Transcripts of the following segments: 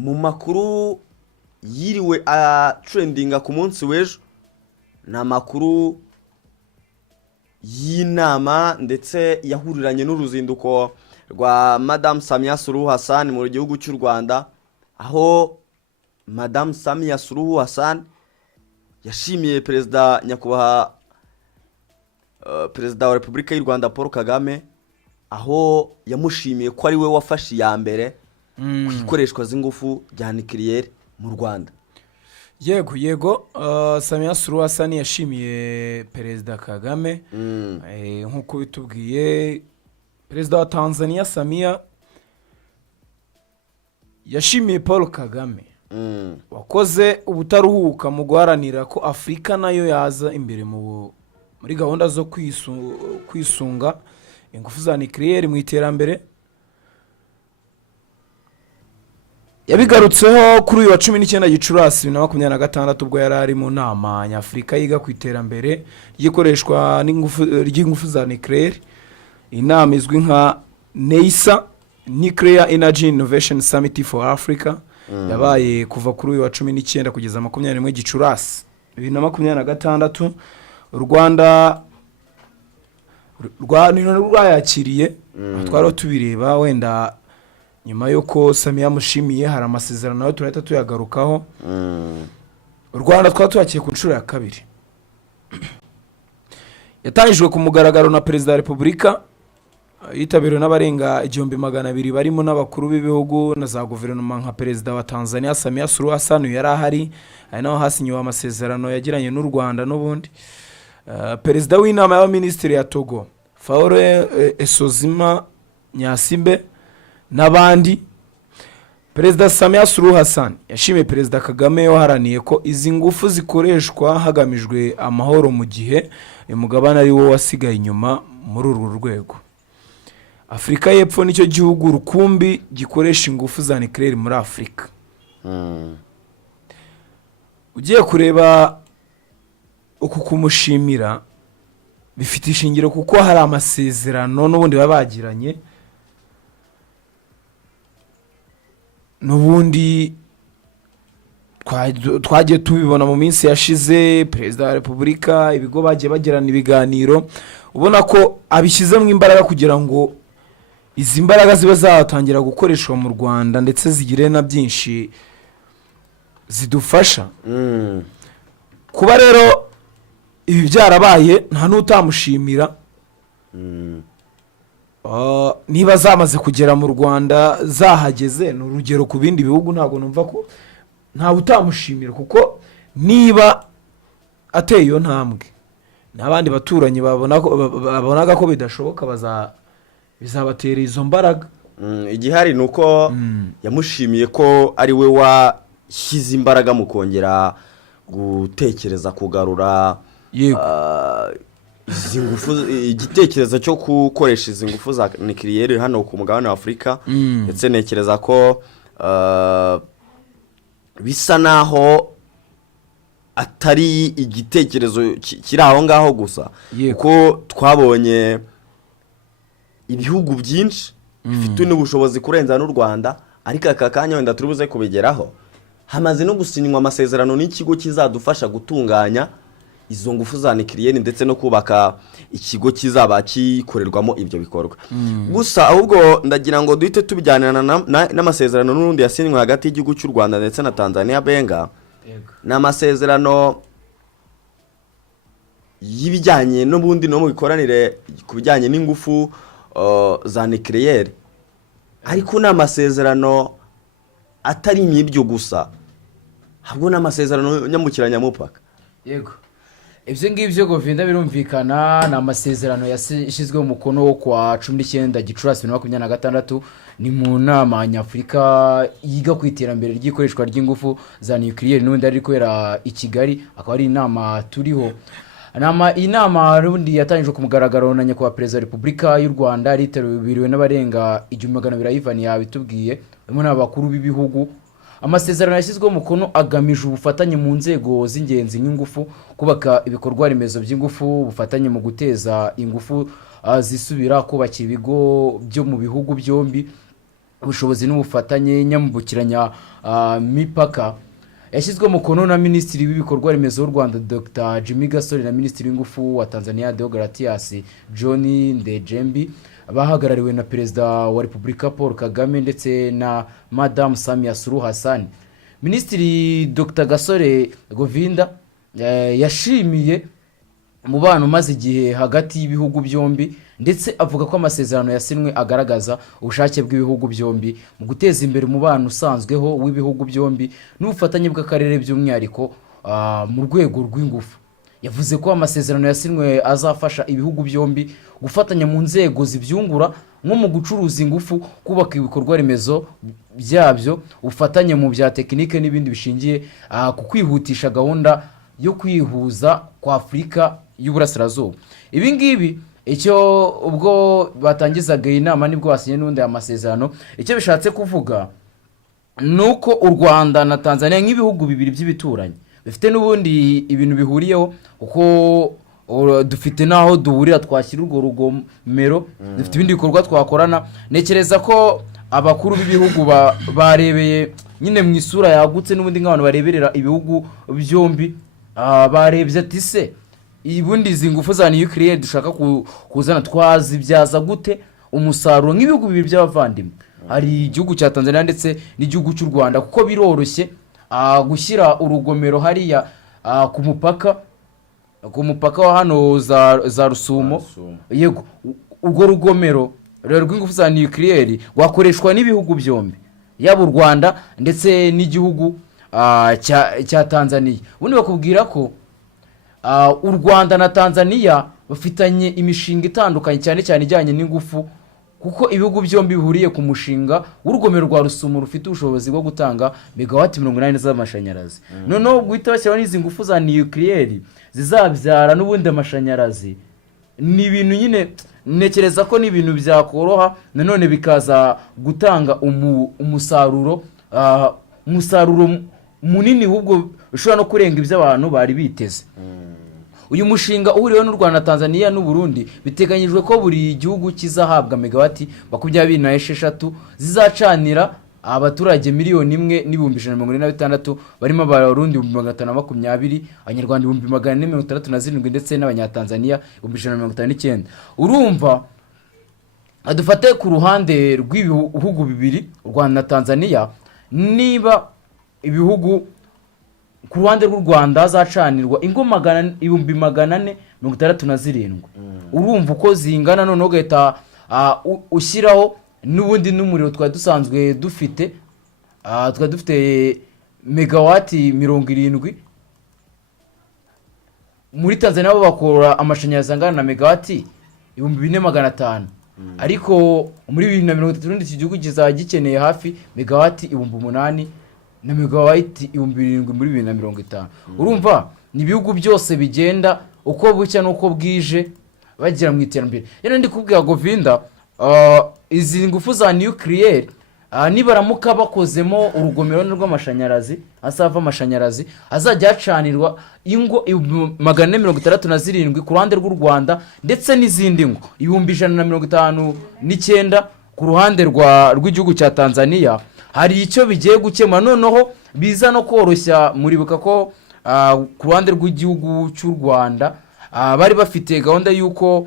mu makuru yiriwe trendinga ku munsi w'ejo ni amakuru y'inama ndetse yahuriranye n'uruzinduko rwa Madame Samia Suluhu Hassan mu gihugu cy'u Rwanda, aho Madame Samia Suluhu Hassan yashimiye perezida nyakubahwa perezida wa Repubulika y'u Rwanda Paul Kagame, aho yamushimiye ko ari we wafashe ya mbere ku ikoreshwa z'ingufu rya nucleaire mu Rwanda. Yego Samia Suluhu Hassan yashimiye perezida Kagame nk'uko bitubwiye. Perezida wa Tanzania Samia yashimiye Paul Kagame wakoze ubutaruhuka mu guharanira ko Afurika nayo yaza imbere muri gahunda zo kwisunga ingufu za nucleaire mu iterambere. Yabigarutseho kuri uyu wa 19 Gicurasi 2026 ubwo yari ari mu nama nyafurika yiga ku iterambere ry'ikoreshwa ry'ingufu za nucleaire. Inama izwi nka NEISA, Nuclear Energy Innovation Summit for Africa, yabaye kuva kuri uyu wa 19 kugeza 21 Gicurasi 2026. Rwanda rwayakiriye, twari tubireba wenda nyuma yuko Samia yamushimiye hari amasezerano yo turahita tuyagarukaho. Rwanda twatuyakiye ku nshuro ya kabiri. Yatangijwe ku mugaragaro na Perezida wa Repubulika, yitabiriwe n'abarenga 200 barimo n'abakuru b'ibihugu na za guverinoma nka Perezida wa Tanzania Samia Suluhu Hassan yari ahari, ari naho hasinyiwe amasezerano yagiranye n'u Rwanda n'ubundi. Perezida w'inama y'abaminisitiri ya Togo Faure Esozima Nyasimbe n'abandi. Perezida Samia Suluhu Hassan yashimiye Perezida Kagame waharaniye ko izi ngufu zikoreshwa hagamijwe amahoro mu gihe umugabane ari wo wasigaye inyuma muri uru rwego. Afurika y'Epfo nicyo gihugu rukumbi gikoresha ingufu za nucleaire muri Afurika. Ugiye kureba uku kumushimira bifite ishingiro kuko hari amasezerano n'ubundi babagiranye, n'ubundi twagiye tubibona mu minsi yashize. Perezida wa Repubulika, ibigo bagiye bagirana ibiganiro, ubona ko abishyizemo imbaraga kugira ngo izi mbaraga zibe zatangira gukoreshwa mu Rwanda ndetse zigire na byinshi zidufasha. Kuba rero ibi byarabaye nta n'utamushimira. Niba zamaze kugera mu Rwanda zahageze ni urugero ku bindi bihugu, ntabwo numva ko nta utamushimira, kuko niba ateye iyo ntambwe n'abandi baturanyi babonaga ko bidashoboka bizabatera izo mbaraga. Igihari nuko yamushimiye ko ari we washyize imbaraga mu kongera gutekereza kugarura izi ngufu, igitekerezo cyo gukoresha izi ngufu za nucleaire hano ku mugabane wa Afurika. Ndetse nekereza ko bisa naho atari igitekerezo kiri aho ngaho gusa, kuko twabonye ibihugu byinshi bifite n'ubushobozi kurenza n'u Rwanda, ariko aka kanya wenda turibuze kubigeraho. Hamaze no gusinywa amasezerano n'ikigo kizadufasha gutunganya izo ngufu za nucleaire ndetse no kubaka ikigo kizaba kikorerwamo ibyo bikorwa. Gusa ahubwo ndagira ngo duhite tubijyanana n'amasezerano n'urundi yasinywe hagati y'igihugu cy'u Rwanda ndetse na Tanzania benga. N'amasezerano y'ibijyanye n'ubundi no mu bikoranire ku bijyanye n'ingufu za nucleaire, ariko n'amasezerano atari imibyo gusa, ahubwo n'amasezerano nyambukiranya mupaka. Yego, ibyo ngibyo Govinda birumvikana. ni amasezerano yashyizweho umukono wo kwa 19 Gicurasi 2026 ni mu nama nyafurika yiga ku iterambere ry'ikoreshwa ry'ingufu za nucleaire n'undi ari kwera i Kigali. Akaba ari inama turiho. Inama rundi yatangijwe ku mugaragaro na nyakubahwa Perezida wa Repubulika y'u Rwanda, yitabiriwe n'abarenga 200 Ivan yabitubwiye, harimo n'abakuru b'ibihugu. Amasezerano yashyizweho umukono agamije ubufatanye mu nzego z'ingenzi n'ingufu, kubaka ibikorwa remezo by'ingufu, ubufatanye mu guteza ingufu zisubira, kubaka ibigo byo mu bihugu byombi, ubushobozi n'ubufatanye nyambukiranya mipaka yashyizwe umukono na minisitiri w'ibikorwa remezo w'u Rwanda Dr Jimmy Gasore na minisitiri w'ingufu wa Tanzania Deogratias John Ndejembi bahagarariwe na perezida wa Repubulika Paul Kagame ndetse na Madame Samia Suluhu Hassan. Minisitiri Dr Gasore Govinda yashimiye umubano umaze igihe hagati y'ibihugu byombi ndetse avuga ko amasezerano yasinwe agaragaza ubushake bw'ibihugu byombi mu guteza imbere umubano usanzweho w'ibihugu byombi n'ubufatanye bw'akarere by'umwihariko mu rwego rw'ingufu. Yavuze ko amasezerano yasinwe azafasha ibihugu byombi gufatanya mu nzego zibyungura nko mu gucuruza ingufu, kubaka ibikorwa remezo byabyo, ubufatanye mu bya tekinike n'ibindi bishingiye ku kwihutisha gahunda yo kwihuza kwa Afurika y'Uburasirazuba. Ibi ngibi icyo ubwo batangizaga iyi nama nibwo basinye n'ubundi amasezerano, icyo bishatse kuvuga nuko u Rwanda na Tanzania nk'ibihugu bibiri by'ibituranyi bifite n'ubundi ibintu bihuriyeho, kuko dufite naho duhurira twashyira urwo rugomero, dufite ibindi bikorwa twakorana. Nekereza ko abakuru b'ibihugu barebeye nyine mu isura yagutse n'ubundi nk'abantu bareberera ibihugu byombi, barebye ati se ibundi izi ngufu za nuclear dushaka kuzana twazibyaza gute umusaruro nk'ibihugu bibiri by'abavandimwe, hari igihugu cya Tanzania ndetse n'igihugu cy'u Rwanda, kuko biroroshye gushyira urugomero hariya ku mupaka wa hano za Rusumo. Yego, urwo rugomero rw'ingufu za nuclear wakoreshwa n'ibihugu byombi, yaba u Rwanda ndetse n'igihugu cya Tanzania. Ubundi bakubwira ko u Rwanda na Tanzania bafitanye imishinga itandukanye cyane cyane ijyanye n'ingufu, kuko ibihugu byombi bihuriye ku mushinga w'urugomero rwa Rusumo rufite ubushobozi bwo gutanga megawati 80 z'amashanyarazi. Noneho guhita bashyiraho n'izi ngufu za nuclear zizabyara n'ubundi amashanyarazi, ni ibintu nyine nekereza ko ni ibintu byakoroha, nanone bikaza gutanga umusaruro munini, ahubwo ushobora no kurenga ibyo abantu bari biteze. Uyu mushinga uhuriweho n'u Rwanda, Tanzania n'u Burundi biteganyijwe ko buri gihugu kizahabwa megawati 26 zizacanira abaturage 1,146,000 barimo Abarundi 520, Abanyarwanda 467 ndetse n'Abanyatanzania 159. Urumva adufate ku ruhande rw'ibihugu bibiri u Rwanda na Tanzania, niba ibihugu ku ruhande rw'u Rwanda hazacanirwa ingo 467, urumva uko zingana. None ugahita ushyiraho n'ubundi n'umuriro twari dusanzwe dufite, megawati 70. Muri Tanzania bo bakora amashanyarazi angana na megawati 4,500, ariko muri 2030 iki gihugu kizaba gikeneye hafi megawati 8,000 na megawati 7,000 muri 2050. Urumva ni ibihugu byose bigenda uko bucya n'uko bwije bagira mu iterambere. Yene ndi kubwira Govinda, izi ngufu za nuclear nibaramuka bakozemo urugomero rw'amashanyarazi, asava amashanyarazi azajya acanirwa ingo 467 ku ruhande rw'u Rwanda ndetse n'izindi ngo 159 ku ruhande rw'igihugu cya Tanzania. Hari icyo bigiye gukemura, noneho biza no koroshya. Muribuka ko ku ruhande rw'igihugu cy'u Rwanda bari bafite gahunda y'uko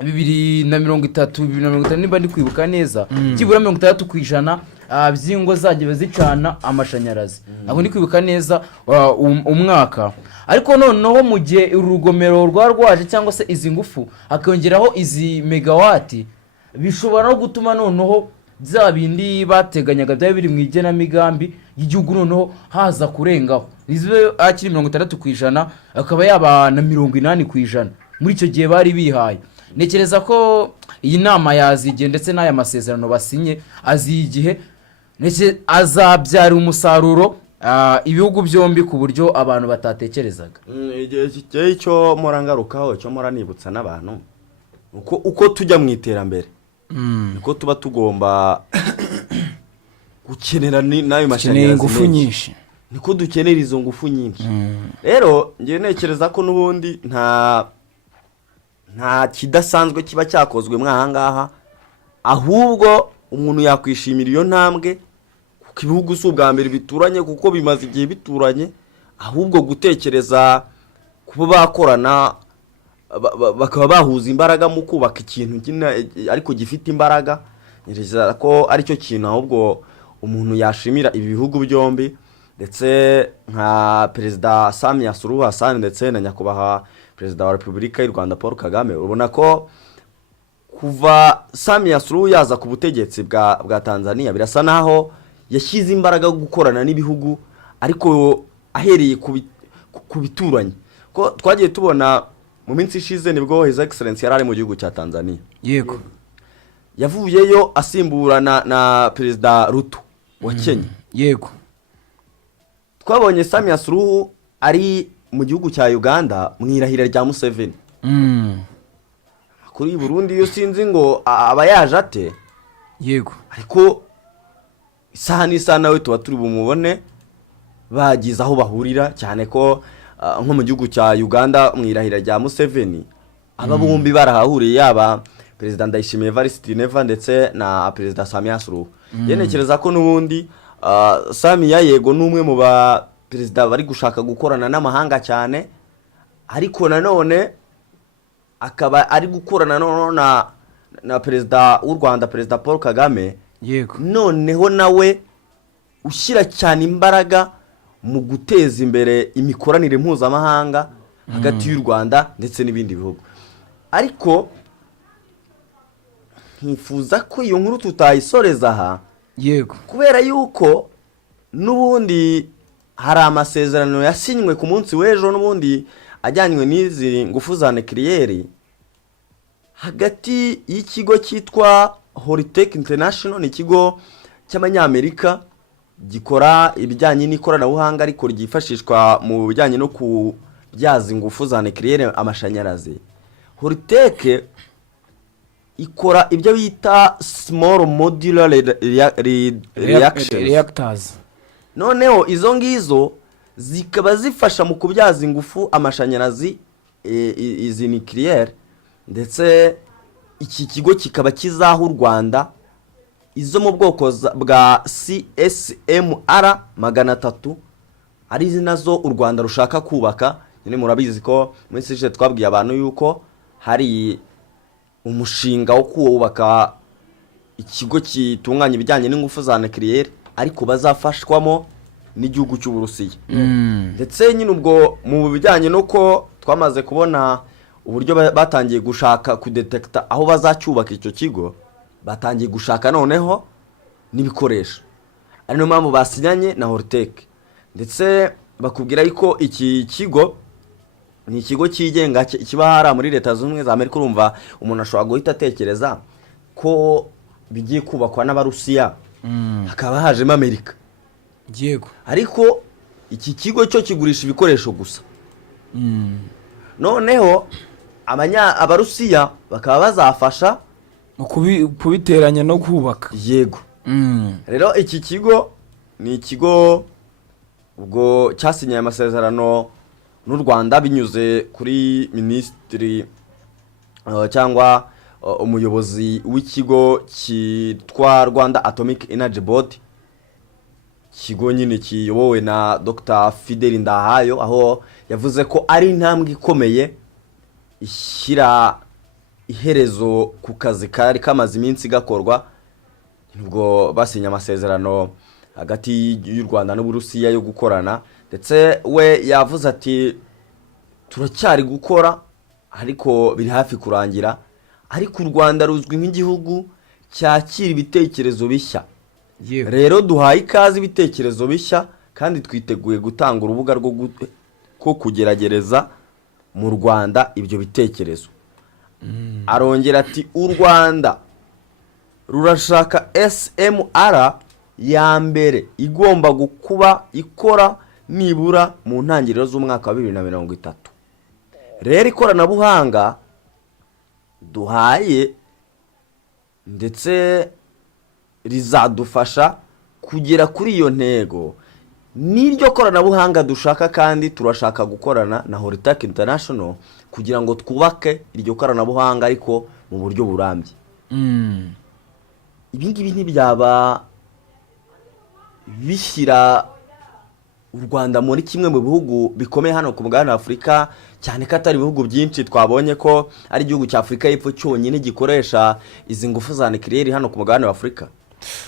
2030 niba ndi kwibuka neza, kibura 60% by'ingo zajya zicana amashanyarazi. Ntabwo ndi kwibuka neza umwaka, ariko noneho mu gihe urugomero rwaje cyangwa se izi ngufu akongeraho izi megawati, bishobora no gutuma noneho bya bindi bateganyaga byari biri mu igenamigambi y'igihugu noneho haza kurengaho, izibe akiri 60% akaba yaba na 80% muri icyo gihe bari bihaye. Nekereza ko iyi nama yazigiye ndetse n'aya masezerano basinye azigihe azabyara umusaruro ibihugu byombi ku buryo abantu batatekerezaga. Igihe cyo morangarukaho cyo moranibutsa n'abantu uko tujya mu iterambere, niko tuba tugomba gukenera n'ayo mashanyarazi ingufu nyinshi, niko dukenera izo ngufu nyinshi. Rero ngiye nekereza ko n'ubundi nta kidasanzwe kiba cyakozwe mwahangaha, ahubwo umuntu yakwishimira iyo ntambwe kuko ibihugu si ubwa mbere bituranye kuko bimaze igihe bituranye, ahubwo gutekereza kuba bakorana bakaba bahuza imbaraga mu kubaka ikintu ariko gifite imbaraga, ngereza ko aricyo kintu ahubwo umuntu yashimira ibi bihugu byombi, ndetse nka perezida Samia Suluhu Hassan ndetse na nyakubahwa perezida wa Repubulika y'u Rwanda Paul Kagame. Urabona ko kuva Samia Suluhu yaza ku butegetsi bwa Tanzania birasa naho yashyize imbaraga gukorana n'ibihugu ariko ahereye ku bituranye, ko twagiye tubona mu minsi ishize nibwo His Excellency yarari mu gihugu cya Tanzania. Yego, yavuyeyo asimburana na perezida Ruto wa Kenya. Yego, twabonye Samia Suluhu ari mu gihugu cya Uganda mu irahira rya Museveni. Kuri Burundi yo sinzi ngo aba yaje ate. Yego, ariko isaha n'isaha nawe tuba turi bumubone bagize aho bahurira, cyane ko nko mu gihugu cya Uganda mu irahira rya Museveni aba bombi barahahuriye, yaba perezida Ndayishimiye Evariste Neva ndetse na perezida Samia Suluhu. Yenekereza ko n'ubundi Samia yego n'umwe mu ba perezida bari gushaka gukorana n'amahanga cyane, ariko nanone akaba ari gukorana na perezida w'u Rwanda, perezida Paul Kagame. Yego, noneho nawe ushyira cyane imbaraga mu guteza imbere imikoranire mpuzamahanga hagati y'u Rwanda ndetse n'ibindi bihugu. Ariko nkifuza ko iyo nkuru tutayisoreza aha. Yego, kubera yuko n'ubundi hari amasezerano yasinywe ku munsi w'ejo n'ubundi ajyanywe n'izi ngufu za nucleaire hagati y'ikigo cyitwa Holtec International, ni ikigo cy'abanyamerika gikora ibijyanye n'ikoranabuhanga ariko ryifashishwa mu bijyanye no kubyaza ingufu za nucleaire amashanyarazi. Holtec ikora ibyo bita small modular reactors. Noneho izo ngizo zikaba zifasha mu kubyaza ingufu amashanyarazi izi nucleaire, ndetse iki kigo kikaba kizaha u Rwanda izo mu bwoko bwa CSMR 300 ari nazo u Rwanda rushaka kubaka. Nyine murabizi ko muri sije twabwiye abantu yuko hari umushinga wo kubaka ikigo kitunganya ibijyanye n'ingufu za nucleaire ariko bazafashwamo n'igihugu cy'u Burusiya. Ndetse nyine ubwo mu bijyanye nuko twamaze kubona uburyo batangiye gushaka kudetekta aho bazacyubaka icyo kigo, batangiye gushaka noneho n'ibikoresho, ari no mpamvu basinyanye na Holtec. Ndetse bakubwira yuko iki kigo ni ikigo cyigenga kiba hara muri Leta Zunze Ubumwe za Amerika. Urumva umuntu ashobora guhita atekereza ko bigiye kubakwa n'Abarusiya hakaba hajemo Amerika. Yego, ariko iki kigo cyo kigurisha ibikoresho gusa. Noneho Abarusiya bakaba bazafasha mu kubiteranya no kubaka. Yego, rero iki kigo ni ikigo ubwo cyasinye amasezerano n'u Rwanda binyuze kuri minisitiri cyangwa umuyobozi w'ikigo cyitwa Rwanda Atomic Energy Board. Kigo nyine kiyobowe na Dr. Fidel Ndahayo, aho yavuze ko ari intambwe ikomeye ishyira iherezo ku kazi kari kamaze iminsi gakorwa nubwo basinya amasezerano hagati y'u Rwanda n'Uburusiya yo gukorana. Ndetse we yavuze ati turacyari gukora ariko biri hafi kurangira, ariko u Rwanda ruzwi nk'igihugu cyakira ibitekerezo bishya. Rero duhaye ikaze ibitekerezo bishya kandi twiteguye gutanga urubuga rwo kugeragereza mu Rwanda ibyo bitekerezo. Arongera ati u Rwanda rurashaka SMR ya mbere igomba kuba ikora nibura mu ntangiriro z'umwaka wa 2030. Rero ikoranabuhanga duhaye ndetse rizadufasha kugera kuri iyo ntego. N'iryo koranabuhanga dushaka kandi turashaka gukorana na Holtec International kugira ngo twubake iryo koranabuhanga ariko mu buryo burambye. ibingibi ntibyaba bishyira u Rwanda muri kimwe mu bihugu bikomeye hano ku mugabane wa Afurika, cyane ko atari ibihugu byinshi twabonye ko ari igihugu cya Afurika y'Epfo cyonyine gikoresha izi ngufu za nucleaire hano ku mugabane wa Afurika.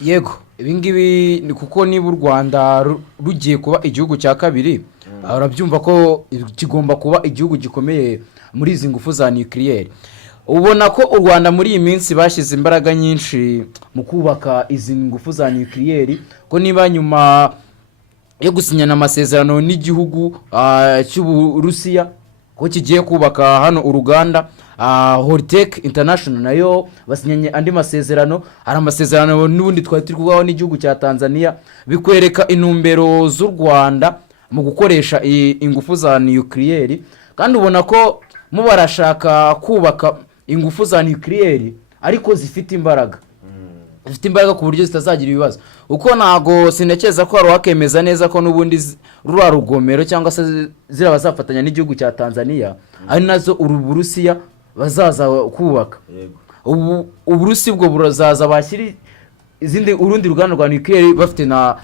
Yego, ibingibi ni kuko niba u Rwanda rugiye kuba igihugu cya kabiri, urabyumva ko kigomba kuba igihugu gikomeye muri izi ngufu za nucleaire. Ubona ko u Rwanda muri iyi minsi bashyize imbaraga nyinshi mu kubaka izi ngufu za nucleaire, ko niba nyuma yo gusinyana amasezerano n'igihugu cy'Uburusiya ko kigiye kubaka hano uruganda Holtec International, nayo basinyanye andi masezerano. Hari amasezerano n'ubundi twari turi kubaho n'igihugu cya Tanzania, bikwereka intumbero z'u Rwanda mu gukoresha ingufu za nucleaire, kandi ubona ko mu barashaka kubaka ingufu za nucleaire ariko zifite imbaraga, zifite imbaraga ku buryo zitazagira ibibazo. Uko nago sinekeza ko wakemeza neza ko n'ubundi rura rugomero cyangwa se zira bazafatanya n'igihugu cya Tanzania ari nazo Uburusiya bazaza kubaka. Uburusi bwo burazaza bashyiri izindi urundi ruganda rwa nucleaire bafite na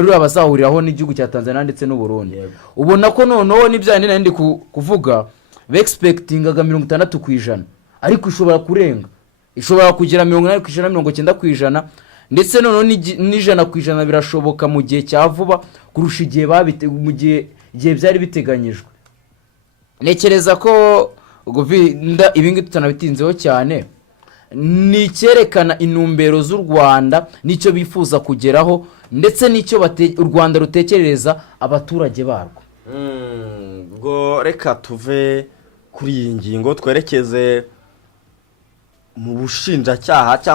rura bazahuriraho n'igihugu cya Tanzania ndetse n'u Burundi. Ubona ko noneho n'ibyandi nandi kuvuga expectingaga 60%, ariko ishobora kurenga, ishobora kugira 80%, 90%, ndetse noneho n'100% birashoboka mu gihe cya vuba kurusha igihe mu gihe byari biteganyijwe. Nekereza ko Govinda ibingi tutanabitinzeho cyane, ni cyerekana intumbero z'u Rwanda nicyo bifuza kugeraho, ndetse nicyo u Rwanda rutekerereza abaturage barwo. Ubwo reka tuve kuri iyi ngingo twerekeze mu bushinjacyaha cyangwa